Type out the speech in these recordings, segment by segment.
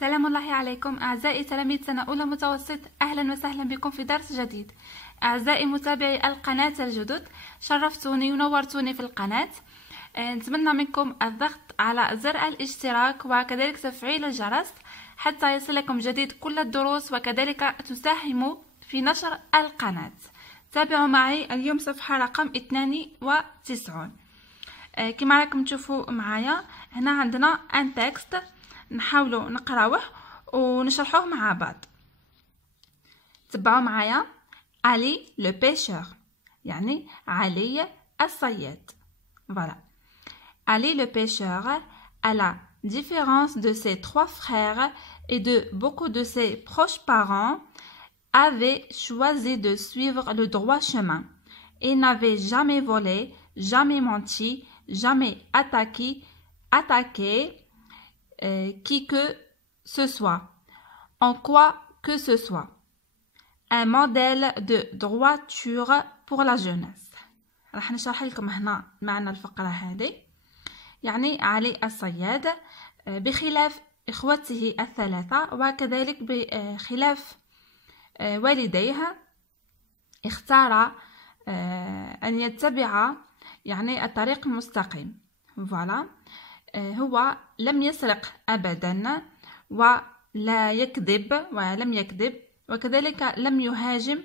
سلام الله عليكم أعزائي تلاميذ سنة أولى متوسط، أهلا وسهلا بكم في درس جديد. أعزائي متابعي القناة الجدد، شرفتوني ونورتوني في القناة. نتمنى منكم الضغط على زر الاشتراك وكذلك تفعيل الجرس حتى يصلكم جديد كل الدروس، وكذلك تساهموا في نشر القناة. تابعوا معي اليوم صفحة رقم 92. كما راكم تشوفوا معايا هنا عندنا ان تكست، نحاولوا نقراوه ونشرحوه مع بعض. تبعوا معايا. علي لو بيشور يعني علي الصياد. Voilà. Ali le pêcheur, à la différence de ses 3 frères et de beaucoup de ses proches parents, avait choisi de suivre le droit chemin et n'avait jamais volé, jamais menti, jamais attaqué qui que ce soit, en quoi que ce soit. Un modèle de droiture pour la jeunesse. راح نشرح لكم هنا معنى الفقرة هذه. يعني علي الصياد بخلاف إخوته الثلاثة وكذلك بخلاف والديه اختار أن يتبع يعني الطريق المستقيم. فوالا. هو لم يسرق أبدا ولا يكذب ولم يكذب، وكذلك لم يهاجم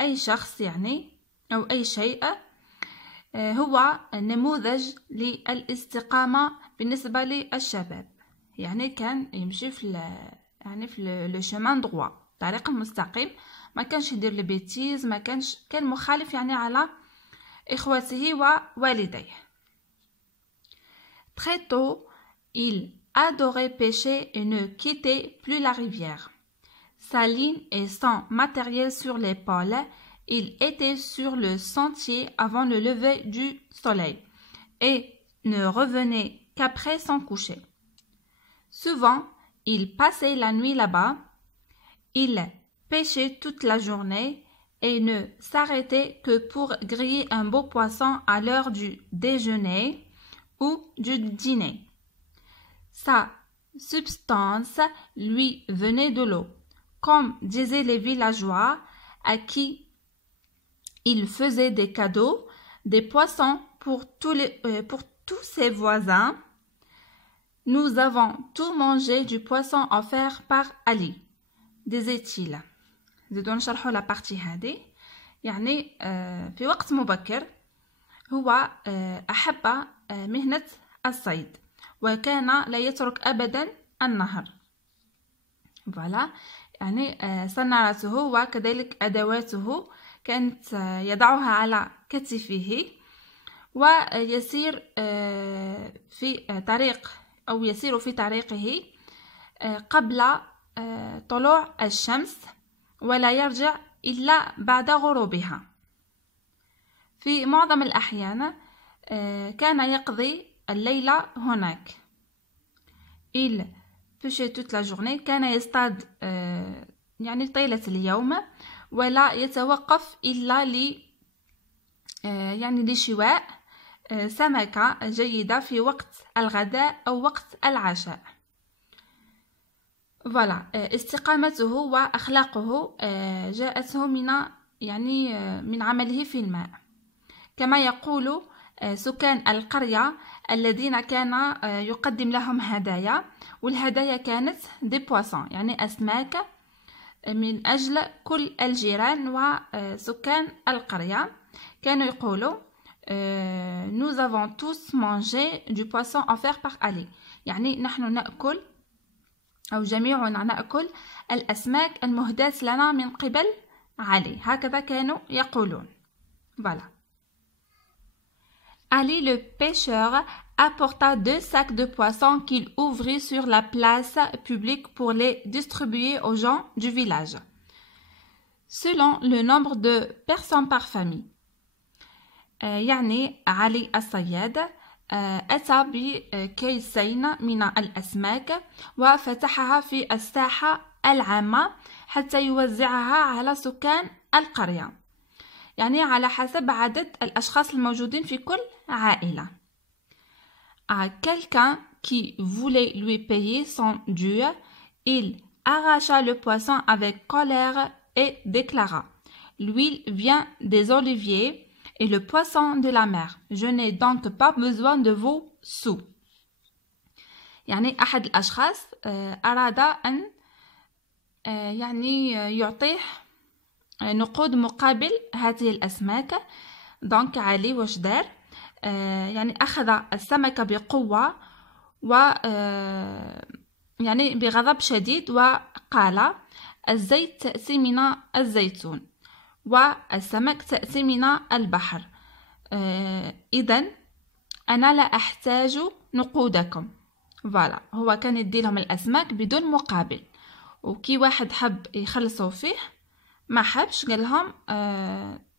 أي شخص يعني أو أي شيء. هو نموذج للاستقامة بالنسبة للشباب، يعني كان يمشي في لو شمان دروا، الطريق المستقيم، ما كانش يدير البيتيز، ما كان مخالف يعني على إخوته ووالديه. Très tôt, il adorait pêcher et ne quittait plus la rivière. Sa ligne et son matériel sur l'épaule, il était sur le sentier avant le lever du soleil et ne revenait qu'après son coucher. Souvent, il passait la nuit là-bas. Il pêchait toute la journée et ne s'arrêtait que pour griller un beau poisson à l'heure du déjeuner ou du dîner. Sa substance lui venait de l'eau, comme disaient les villageois à qui il faisait des cadeaux, des poissons pour tous ses voisins. Nous avons tout mangé du poisson offert par Ali, disait-il. زيدو نشرحوا لا بارتي هذه. يعني في وقت مبكر هو أحب مهنة الصيد وكان لا يترك أبدا النهر. فوالا. يعني سنارته وكذلك أدواته كانت يضعها على كتفه ويسير في طريقه قبل طلوع الشمس ولا يرجع إلا بعد غروبها. في معظم الأحيان كان يقضي الليلة هناك. Il pêchait toute la journée، كان يصطاد يعني طيلة اليوم ولا يتوقف إلا يعني لشواء سمكة جيدة في وقت الغداء أو وقت العشاء. فوالا. استقامته وأخلاقه جاءته من عمله في الماء. كما يقول سكان القرية الذين كان يقدم لهم هدايا، والهدايا كانت دي بواسون يعني أسماك، من أجل كل الجيران وسكان القرية. كانوا يقولوا nous avons tous mangé du poisson offert par Ali، يعني نحن نأكل أو جميعنا نأكل الأسماك المهداة لنا من قبل علي، هكذا كانوا يقولون. Voilà. Ali le pêcheur apporta 2 sacs de poissons qu'il ouvrit sur la place publique pour les distribuer aux gens du village, selon le nombre de personnes par famille. يعني علي الصياد أتى بكيسين من الأسماك وفتحها في الساحة العامة حتى يوزعها على سكان القرية، يعني على حسب عدد الأشخاص الموجودين في كل عائلة. À quelqu'un qui voulait lui payer son dû, il arracha le poisson avec colère et déclara: l'huile vient des oliviers et le poisson de la mer. Je n'ai donc pas besoin de vos sous. يعني أحد الأشخاص أراد أن يعني يعطيه نقود مقابل هذه الأسماك. دونك علي واش دار؟ يعني أخذ السمكة بقوة و يعني بغضب شديد وقال: الزيت تأتي من الزيتون والسمك تأتي من البحر، إذن أنا لا أحتاج نقودكم. فوالا، هو كان يدي لهم الأسماك بدون مقابل، وكي واحد حب يخلصوا فيه ما حبش، قال لهم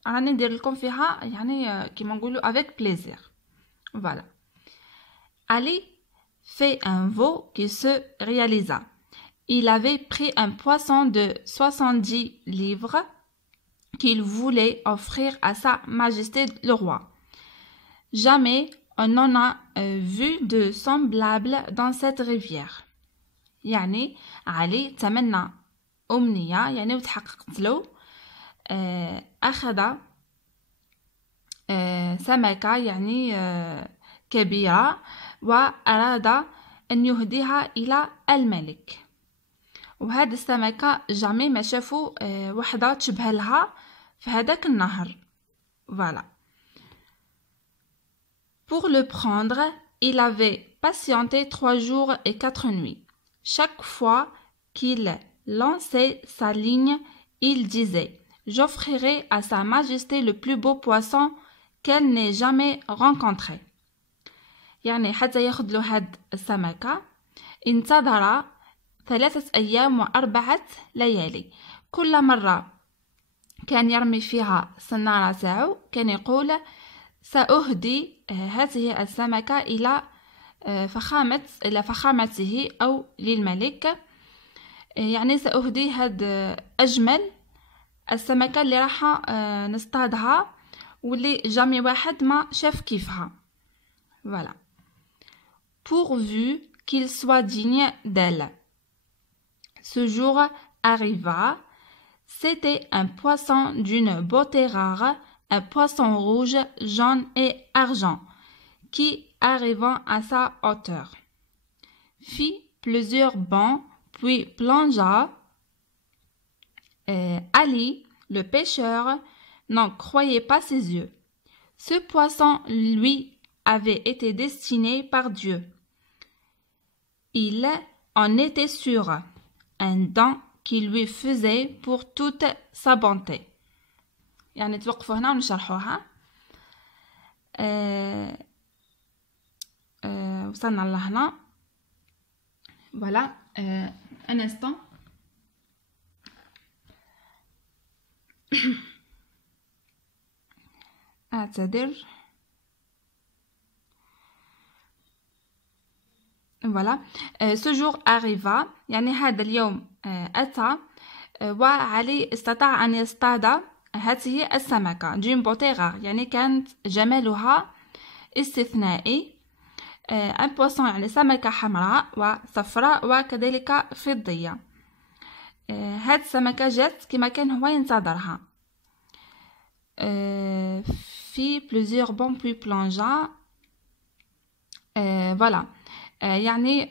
راني ندير لكم فيها يعني كيما نقولوا avec plaisir. Voilà. Ali fait un veau qui se réalisa. Il avait pris un poisson de 70 livres qu'il voulait offrir à sa majesté le roi. Jamais on n'en a vu de semblable dans cette rivière. يعني علي تمنى أمنية يعني وتحققت له. أخذ سمكة يعني كبيرة وأراد أن يهديها إلى الملك. وهذه السمكة جامي ما شافوا وحدة تشبه لها في هذاك النهر. Voilà. Pour le prendre, il avait patienté 3 jours et 4 nuits. Chaque fois qu'il lançait sa ligne, il disait: j'offrirai à sa majesté le plus beau poisson qu'elle n'ait jamais rencontré. يعني حتى ياخذ له هاد السمكة انتظر 3 أيام و4 ليالي. كل مرة كان يرمي فيها الصنارة تاعو كان يقول: سأهدي هذه السمكة إلى فخامته أو للملك، يعني سأهدي هاد أجمل السمكة اللي راح نصطادها واللي جامي واحد ما شاف كيفها. Voilà. Pourvu qu'il soit digne d'elle. Ce jour arriva. C'était un poisson d'une beauté rare, un poisson rouge, jaune et argent, qui, arrivant à sa hauteur, fit plusieurs bonds, puis plongea. Ali, le pêcheur, n'en croyait pas ses yeux. Ce poisson lui avait été destiné par Dieu. Il en était sûr, un don qui lui faisait pour toute sa bonté. يعني توقفوا هنا ونشرحوها. وصلنا لهنا. Voilà. Un instant. أعتذر. Voilà. Ce jour arriva. يعني هذا اليوم أتى وعلي استطاع أن يصطاد هذه السمكة d'une beauté rare، يعني كانت جمالها استثنائي. un poisson يعني سمكة حمراء وصفراء وكذلك فضية. هاد السمكة جات كما كان هو ينتظرها. في plusieurs bons puis plongea. voilà. يعني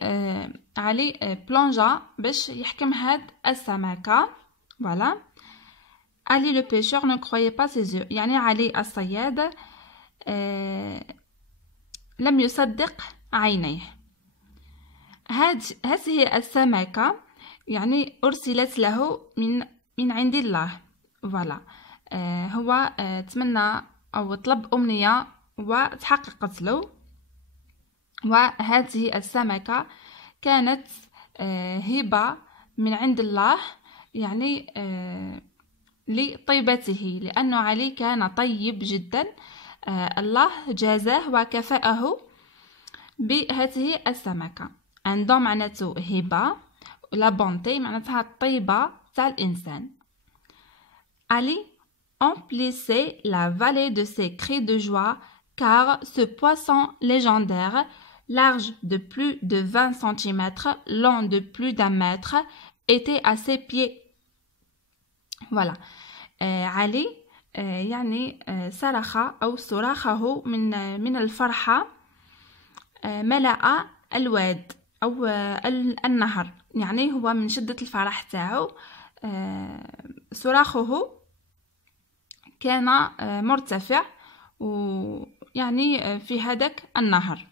علي بلونجا باش يحكم هاد السمكة. voilà. Ali le pêcheur ne croyait pas ses yeux، يعني علي الصياد لم يصدق عينيه. هذه السمكة يعني أرسلت له من عند الله. voilà. هو تمنى أو طلب أمنية وتحققت له. وهذه السمكة كانت هبة من عند الله، يعني لطيبته، لأنه علي كان طيب جدا. الله جازاه وكافأه بهذه السمكة. عندهم معناته هبة، لا بونتي معناتها الطيبة تاع الإنسان. علي emplissait la vallée de ses cris de joie car ce poisson légendaire large de plus de 20 cm, long de plus d'un mètre, était à ses pieds. Voilà. علي يعني صرخ أو صراخه من الفرحة ملأ الواد أو النهر، يعني هو من شدة الفرح تاعو صراخه كان مرتفع ويعني في هذاك النهر،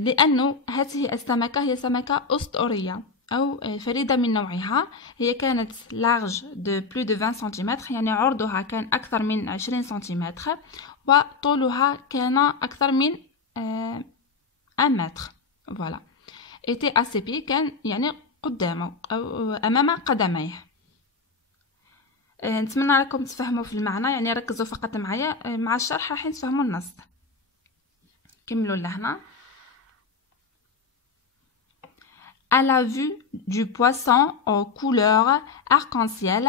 لأنه هذه السمكة هي سمكة أسطورية أو فريدة من نوعها. هي كانت large de plus de 20 سنتيمتر، يعني عرضها كان أكثر من 20 سنتيمتر، وطولها كان أكثر من 1 متر. voilà. était à ses pieds، كان يعني قدامه أو أمام قدميه. نتمنى راكم تفهموا في المعنى، يعني ركزوا فقط معايا مع الشرح راح تفهموا النص. كملوا لهنا. À la vue du poisson aux couleurs arc-en-ciel,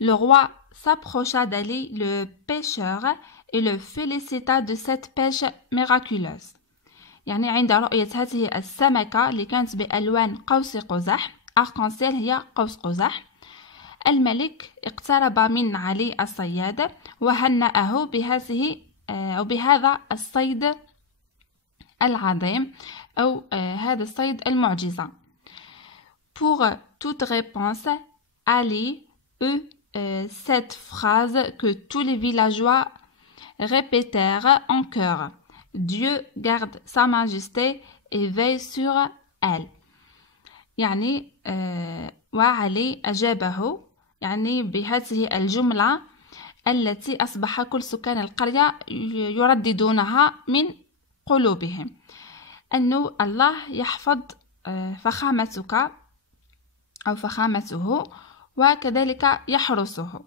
le roi s'approcha d'Ali le pêcheur et le félicita de cette pêche miraculeuse. يعني عند رؤية هذه السمكة اللي كانت بألوان قوس قزح، arc-en-ciel هي قوس قزح، الملك اقترب من علي الصياد وهنأه بهذا الصيد العظيم أو هذا الصيد المعجزة. Pour toute réponse, Ali eut cette phrase que tous les villageois répétèrent en chœur. Dieu garde sa majesté et veille sur elle. يعني وعلي أجابه يعني بهذه الجملة التي أصبح كل سكان القرية يرددونها من قلوبهم، أنه الله يحفظ فخامتك أو فخامته وكذلك يحرسه.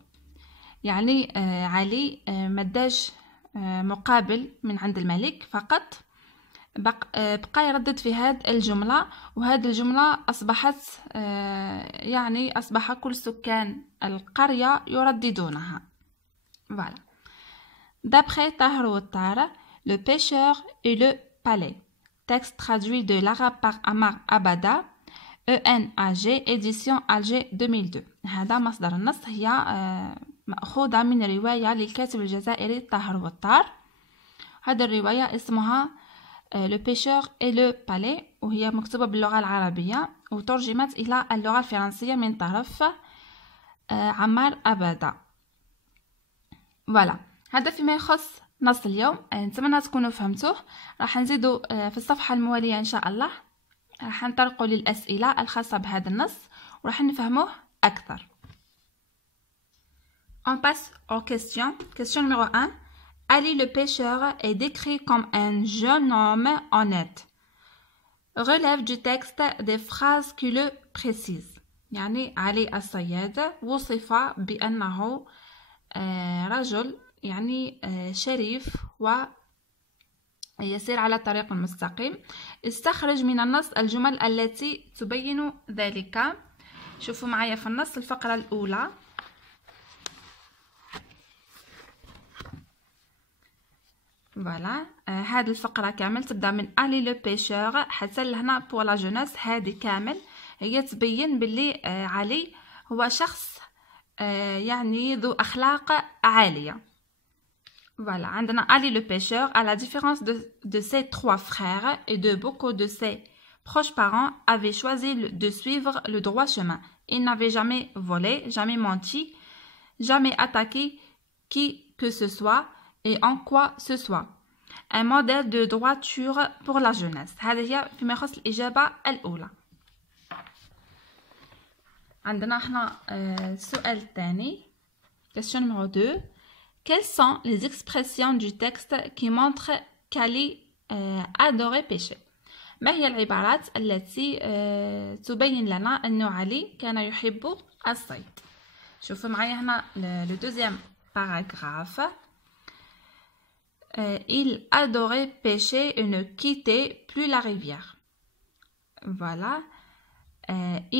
يعني علي مداش مقابل من عند الملك، فقط بقى يردد في هذه الجملة، وهذه الجملة أصبحت يعني أصبح كل سكان القرية يرددونها. voilà. D'après Tahar Wattar, le pêcheur et le palais. Texte traduit de l'arabe par Amar Abada, ENAG, édition Alger 2002. هذا مصدر النص، هي مأخوذة من رواية للكاتب الجزائري طاهر وطار. هذه الرواية اسمها Le pêcheur et le palais، وهي مكتوبة باللغة العربية وترجمت إلى اللغة الفرنسية من طرف عمار أبادا. voilà. هذا فيما يخص نص اليوم، نتمنى تكونوا فهمتوه. راح نزيدوا في الصفحة الموالية إن شاء الله، راح نطرقوا للأسئلة الخاصة بهذا النص وراح نفهموه أكثر. On passe aux questions. Question numéro 1. Ali le pêcheur est décrit comme un jeune homme honnête. Relève du texte des phrases qui le précisent. يعني علي الصياد وصف بأنه رجل يعني شريف ويسير على الطريق المستقيم. استخرج من النص الجمل التي تبين ذلك. شوفوا معايا في النص الفقرة الأولى. voilà. هذه الفقرة كامل تبدأ من علي لو بيشور حتى لهنا بور لا جوناس. هذه كامل هي تبين باللي علي هو شخص يعني ذو أخلاق عالية. voilà. عندنا علي le pêcheur, à la différence de ses trois frères et de beaucoup de ses proches parents, avait choisi de suivre le droit chemin. Il n'avait jamais volé, jamais menti, jamais attaqué qui que ce soit et en quoi ce soit. Un modèle de droiture pour la jeunesse. هذه هي فيما يخص الإجابة الأولى. عندنا احنا السؤال الثاني. Question numéro 2. Quelles sont les expressions du texte qui montrent qu'Ali adorait pêcher? ما هي العبارات التي تبين لنا أن علي كان يحب الصيد؟ شوفوا معايا هنا le deuxième paragraphe. Il adorait pêcher et ne quittait plus la rivière. Voilà.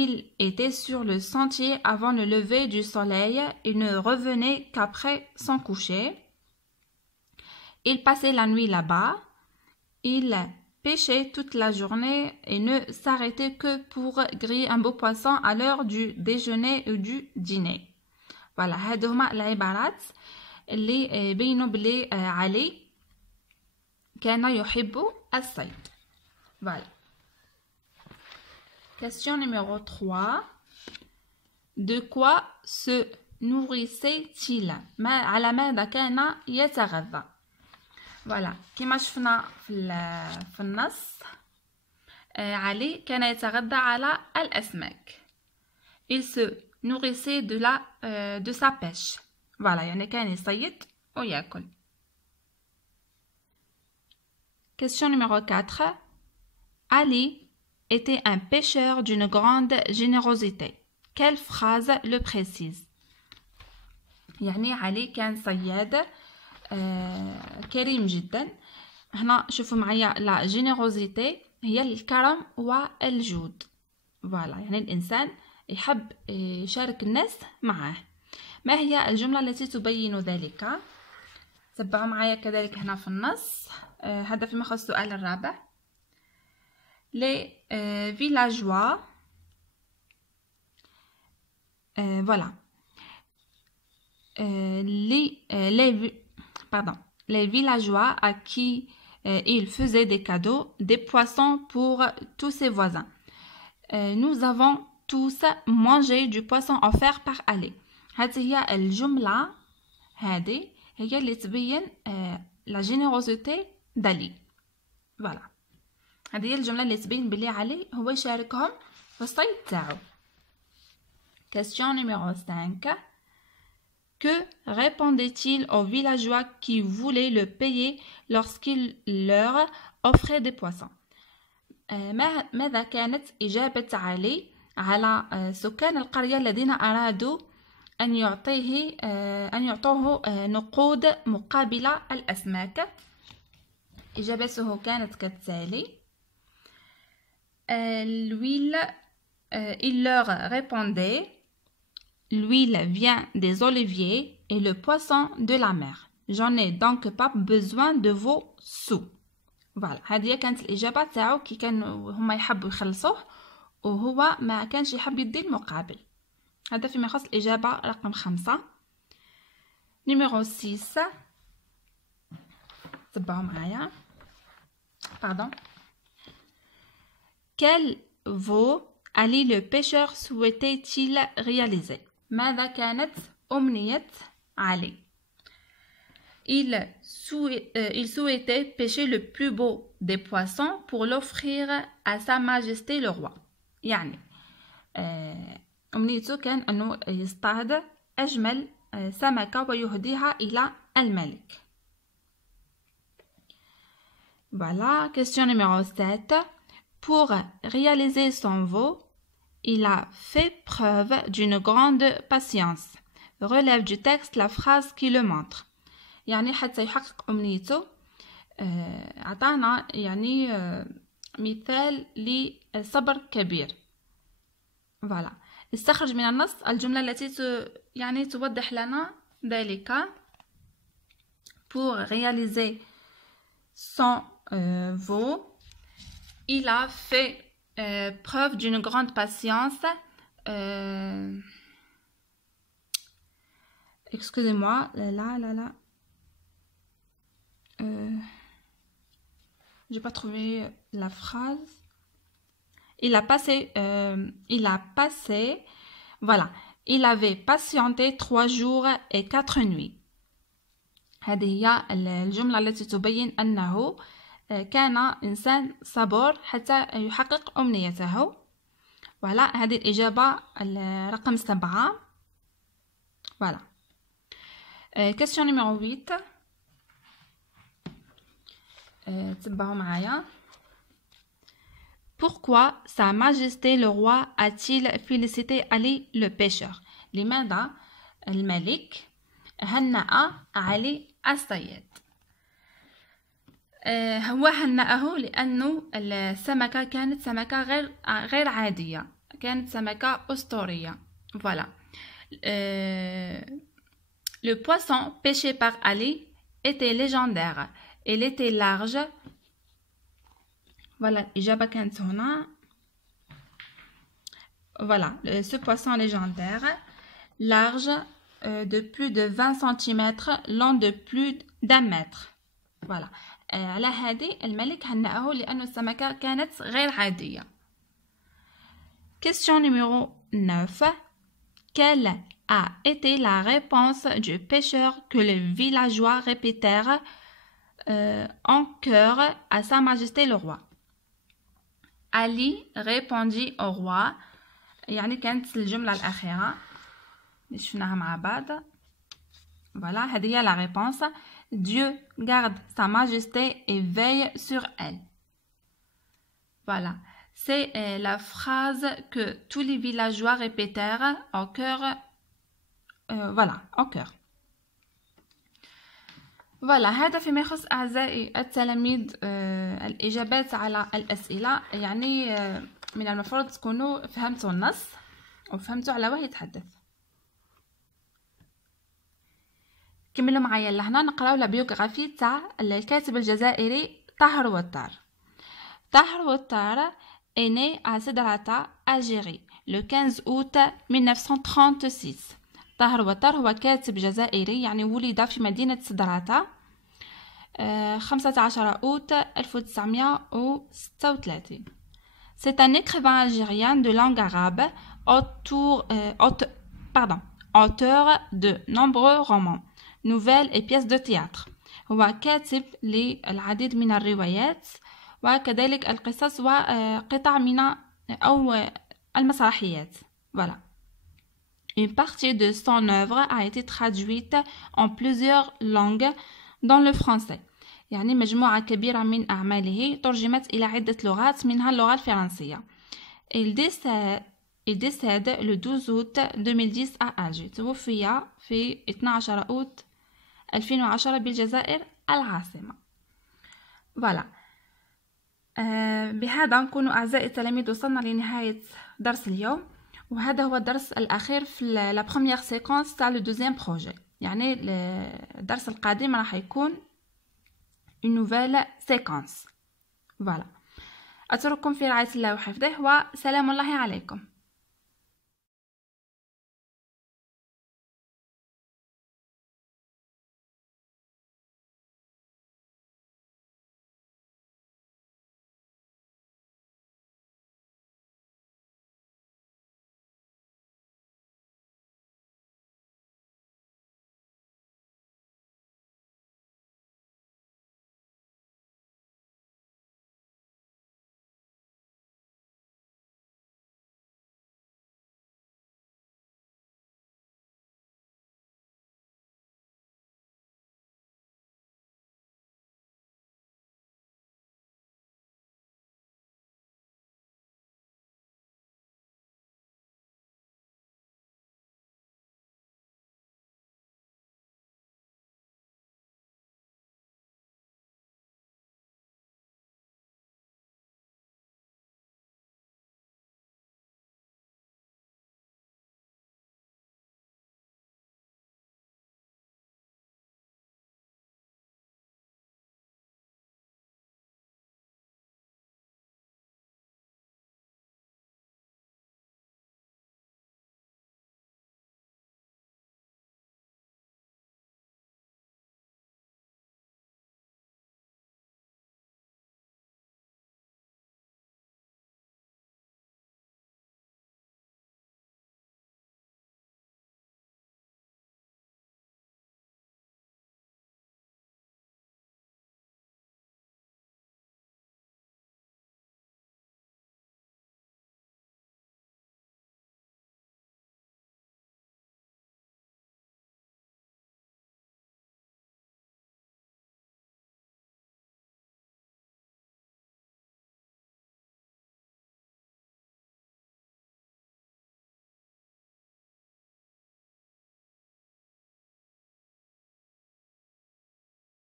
Il était sur le sentier avant le lever du soleil et ne revenait qu'après son coucher. Il passait la nuit là-bas. Il pêchait toute la journée et ne s'arrêtait que pour griller un beau poisson à l'heure du déjeuner ou du dîner. Voilà, هادو هما العبارات اللي بينوا بلي علي كان يحب الصيد. Voilà. Question numéro 3. De quoi se nourrissait-il? على ماذا كان يتغذى؟ Voilà. كما شفنا في النص علي كان يتغذى على الأسماك. Il se nourrissait de sa pêche. Voilà, يعني كان يصيد ويأكل. Question numéro 4. Ali était un pêcheur d'une grande générosité. Quelle phrase le précise? يعني علي كان صياد كريم جدا. هنا شوفوا معايا لا جينيروزيتي هي الكرم والجود. فوالا يعني الإنسان يحب يشارك الناس معه. ما هي الجملة التي تبين ذلك؟ تبعوا معايا كذلك هنا في النص. هذا فيما يخص السؤال الرابع. Les villageois voilà les villageois à qui il faisait des cadeaux, des poissons pour tous ses voisins. Nous avons tous mangé du poisson offert par Ali. هذه هي الجملة هذه هي اللي تبين la générosité d'Ali. Voilà. هذه هي الجملة اللي تبين بلي علي هو يشاركهم في الصيد تاعو. Question numéro 5. Que répondait-il aux villageois qui voulaient le payer lorsqu'il leur offrait des poissons? ماذا كانت إجابة علي على سكان القرية الذين أرادوا أن يعطوه نقود مقابل الأسماك؟ إجابته كانت كالتالي. Il leur répondait: l'huile vient des oliviers et le poisson de la mer. J'en ai donc pas besoin de vos sous. Voilà. هذه كانت الإجابة تاعو كي كانوا هما يحبوا يخلصوه وهو ما كانش يحب يدي المقابل. هذا فيما يخص الإجابة رقم 5. Numéro 6. تبعوا معايا. Pardon. Quel veau Ali le pêcheur souhaitait-il réaliser? ماذا كانت أمنية علي؟ Il souhaitait pêcher le plus beau des poissons pour l'offrir à sa majesté le roi. يعني أمنيته كان أنه يصطاد أجمل سمكة ويهديها إلى الملك. Voilà, question numéro 7. Pour réaliser son veau, il a fait preuve d'une grande patience. Relève du texte la phrase qui le montre. يعني حتى يحقق أمنيته عطانا يعني مثال لصبر كبير. Voilà. استخرج من النص الجملة التي يعني توضح لنا ذلك. Pour réaliser son veau, il a fait preuve d'une grande patience. Excusez-moi, là. J'ai pas trouvé la phrase. Il a passé, voilà. Il avait patienté 3 jours et 4 nuits. هذه هي الجملة التي تبين أنه كان إنسان صبور حتى يحقق أمنيته. voilà. هذه الإجابة رقم 7. voilà. question numéro 8. تبعوا معايا. Pourquoi Sa Majesté le Roi a-t-il félicité Ali le pêcheur? لماذا الملك هنأ علي الصياد؟ هو هنأه لأنه السمكة كانت سمكة غير عادية، كانت سمكة أسطورية. voilà. Le poisson pêché par Ali était légendaire. Il était large Voilà, الإجابة كانت هنا. Voilà, ce poisson légendaire, large de plus de 20 cm, long de plus d'1 mètre. Voilà. على هذه الملك هنأه لأن السمكة كانت غير عادية. Question numéro 9. Quelle a été la réponse du pêcheur que les villageois répétèrent en chœur à Sa Majesté le roi? Ali répondit au roi. يعني كانت الجملة الأخيرة اللي شفناها مع بعض. Voilà, هذه هي la réponse. Dieu garde sa majesté et veille sur elle. Voilà, c'est la phrase que tous les villageois répétèrent au cœur. Voilà, au cœur. Voilà, هذا فيما يخص أعزائي التلاميذ الإجابات على الأسئلة. يعني من المفروض تكونوا فهمتوا النص وفهمتوا على واه يتحدث. كملوا معايا لهنا نقراو لا بيوغرافي تاع الكاتب الجزائري طاهر وتار. طاهر وتار est né à Sidrata, Algérie, le 15 août 1936. طاهر وتار هو كاتب جزائري، يعني ولد في مدينة سدراتا 15 أوت 1936. C'est un écrivain algérien de langue arabe, auteur de nombreux romans, nouvelles et pièces de théâtre. هو كاتب للعديد من الروايات وكذلك القصص وقطع من أو المسرحيات. Voilà. Une partie de son œuvre a été traduite en plusieurs langues dans le français. يعني مجموعة كبيرة من أعماله ترجمت إلى عدة لغات منها اللغة الفرنسية. Il décède le 12 août 2010 à Alger. توفي في 12 أوت 2010 بالجزائر العاصمة. Voilà. بهذا نكون أعزائي التلاميذ وصلنا لنهاية درس اليوم، وهذا هو الدرس الأخير في la première séquence تاع le deuxième projet. يعني الدرس القادم راح يكون une nouvelle séquence. Voilà. أترككم في رعاية الله وحفظه، وسلام الله عليكم.